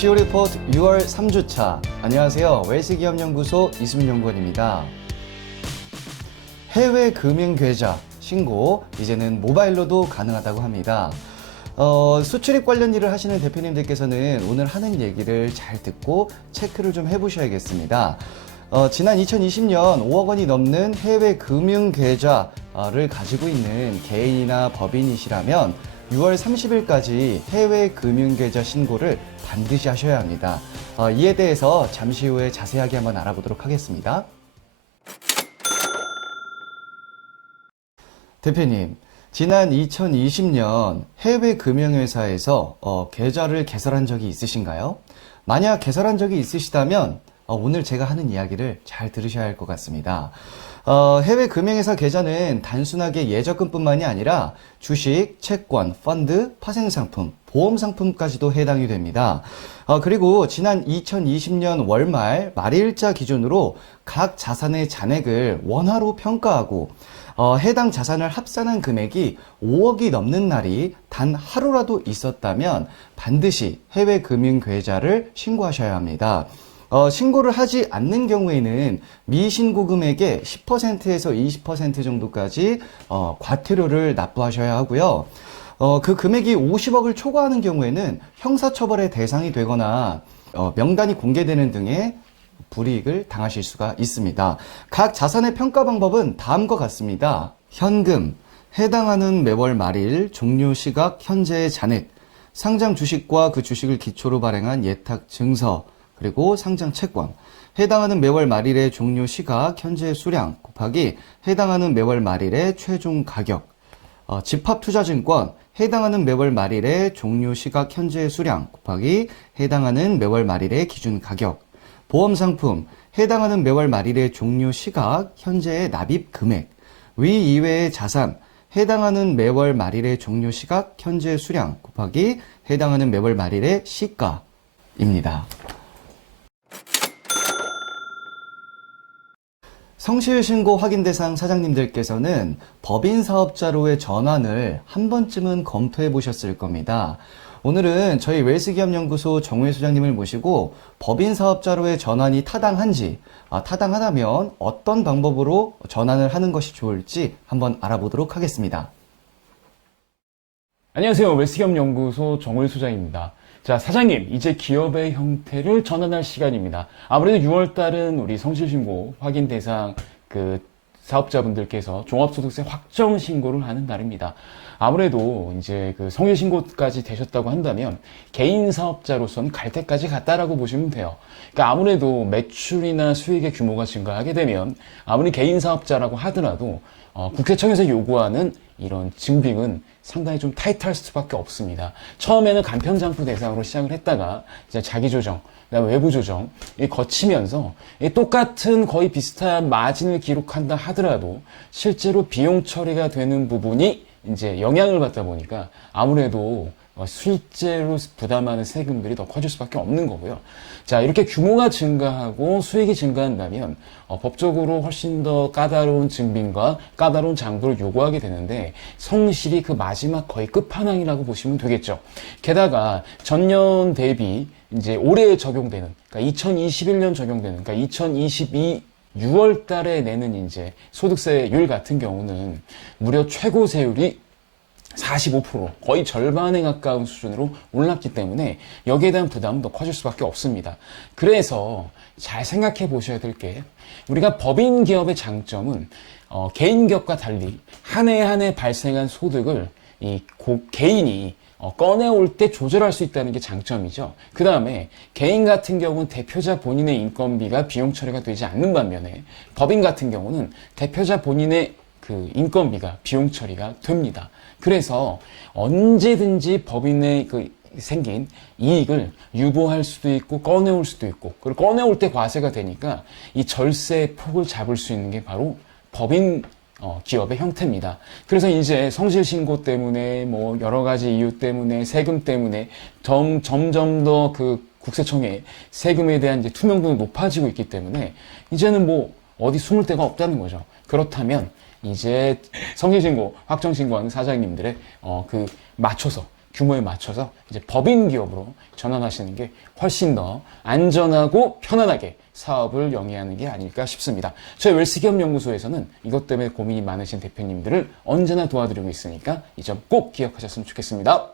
FCO 리포트 6월 3주차. 안녕하세요. 웰스기업연구소 이수민 연구원입니다. 해외 금융계좌 신고 이제는 모바일로도 가능하다고 합니다. 수출입 관련 일을 하시는 대표님들께서는 오늘 하는 얘기를 잘 듣고 체크를 좀 해보셔야겠습니다. 지난 2020년 5억 원이 넘는 해외 금융계좌를 가지고 있는 개인이나 법인이시라면 6월 30일까지 해외 금융계좌 신고를 반드시 하셔야 합니다. 이에 대해서 잠시 후에 자세하게 한번 알아보도록 하겠습니다. 대표님, 지난 2020년 해외 금융회사에서 계좌를 개설한 적이 있으신가요? 만약 개설한 적이 있으시다면 오늘 제가 하는 이야기를 잘 들으셔야 할 것 같습니다. 해외 금융회사 계좌는 단순하게 예적금뿐만이 아니라 주식, 채권, 펀드, 파생상품, 보험상품까지도 해당이 됩니다. 그리고 지난 2020년 월말 말일자 기준으로 각 자산의 잔액을 원화로 평가하고 해당 자산을 합산한 금액이 5억이 넘는 날이 단 하루라도 있었다면 반드시 해외 금융계좌를 신고하셔야 합니다. 신고를 하지 않는 경우에는 미신고 금액의 10%에서 20% 정도까지 과태료를 납부하셔야 하고요. 그 금액이 50억을 초과하는 경우에는 형사처벌의 대상이 되거나 명단이 공개되는 등의 불이익을 당하실 수가 있습니다. 각 자산의 평가 방법은 다음과 같습니다. 현금, 해당하는 매월 말일, 종료 시각, 현재의 잔액, 상장 주식과 그 주식을 기초로 발행한 예탁 증서, 그리고 상장 채권, 해당하는 매월 말일의 종료 시각, 현재의 수량 곱하기 해당하는 매월 말일의 최종 가격, 집합투자증권, 해당하는 매월 말일의 종료 시각, 현재의 수량 곱하기 해당하는 매월 말일의 기준 가격, 보험상품, 해당하는 매월 말일의 종료 시각, 현재의 납입 금액, 위 이외의 자산, 해당하는 매월 말일의 종료 시각, 현재의 수량 곱하기 해당하는 매월 말일의 시가입니다. 성실신고 확인 대상 사장님들께서는 법인 사업자로의 전환을 한 번쯤은 검토해 보셨을 겁니다. 오늘은 저희 웰스기업연구소 정우혜 소장님을 모시고 법인 사업자로의 전환이 타당한지, 타당하다면 어떤 방법으로 전환을 하는 것이 좋을지 한번 알아보도록 하겠습니다. 안녕하세요. 웰스기업연구소 정우혜 소장입니다. 자, 사장님, 이제 기업의 형태를 전환할 시간입니다. 아무래도 6월달은 우리 성실신고 확인 대상 사업자분들께서 종합소득세 확정 신고를 하는 날입니다. 아무래도 이제 성실신고까지 되셨다고 한다면 개인 사업자로서는 갈 때까지 갔다라고 보시면 돼요. 그러니까 아무래도 매출이나 수익의 규모가 증가하게 되면 아무리 개인 사업자라고 하더라도 국세청에서 요구하는 이런 증빙은 상당히 좀 타이트할 수밖에 없습니다. 처음에는 간편장부 대상으로 시작을 했다가 이제 자기조정, 그다음에 외부조정 거치면서 똑같은 거의 비슷한 마진을 기록한다 하더라도 실제로 비용 처리가 되는 부분이 이제 영향을 받다 보니까 아무래도 실제로 부담하는 세금들이 더 커질 수밖에 없는 거고요. 자, 이렇게 규모가 증가하고 수익이 증가한다면 법적으로 훨씬 더 까다로운 증빙과 까다로운 장부를 요구하게 되는데 성실이 그 마지막 거의 끝판왕이라고 보시면 되겠죠. 게다가 전년 대비 이제 올해 적용되는, 그러니까 2021년 적용되는, 그러니까 2022 6월 달에 내는 이제 소득세율 같은 경우는 무려 최고 세율이 45%, 거의 절반에 가까운 수준으로 올랐기 때문에 여기에 대한 부담은 더 커질 수밖에 없습니다. 그래서 잘 생각해 보셔야 될 게, 우리가 법인 기업의 장점은 개인 기업과 달리 한 해 한 해 발생한 소득을 개인이 꺼내올 때 조절할 수 있다는 게 장점이죠. 그 다음에 개인 같은 경우는 대표자 본인의 인건비가 비용 처리가 되지 않는 반면에 법인 같은 경우는 대표자 본인의 인건비가 비용 처리가 됩니다. 그래서 언제든지 법인의 생긴 이익을 유보할 수도 있고 꺼내올 수도 있고, 그리고 꺼내올 때 과세가 되니까 이 절세의 폭을 잡을 수 있는 게 바로 법인 기업의 형태입니다. 그래서 이제 성실신고 때문에 여러 가지 이유 때문에 세금 때문에 점점 더 국세청의 세금에 대한 이제 투명도가 높아지고 있기 때문에 이제는 어디 숨을 데가 없다는 거죠. 그렇다면 이제 성실신고, 확정신고하는 사장님들의 맞춰서 규모에 맞춰서 이제 법인 기업으로 전환하시는 게 훨씬 더 안전하고 편안하게 사업을 영위하는 게 아닐까 싶습니다. 저희 웰스기업연구소에서는 이것 때문에 고민이 많으신 대표님들을 언제나 도와드리고 있으니까 이 점 꼭 기억하셨으면 좋겠습니다.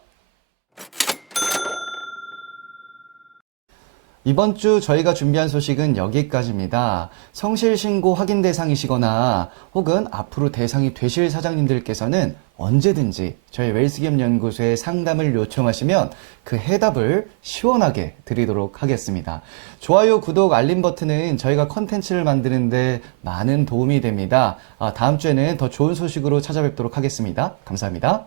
이번 주 저희가 준비한 소식은 여기까지입니다. 성실신고 확인 대상이시거나 혹은 앞으로 대상이 되실 사장님들께서는 언제든지 저희 웰스기업연구소에 상담을 요청하시면 그 해답을 시원하게 드리도록 하겠습니다. 좋아요, 구독, 알림 버튼은 저희가 컨텐츠를 만드는데 많은 도움이 됩니다. 다음 주에는 더 좋은 소식으로 찾아뵙도록 하겠습니다. 감사합니다.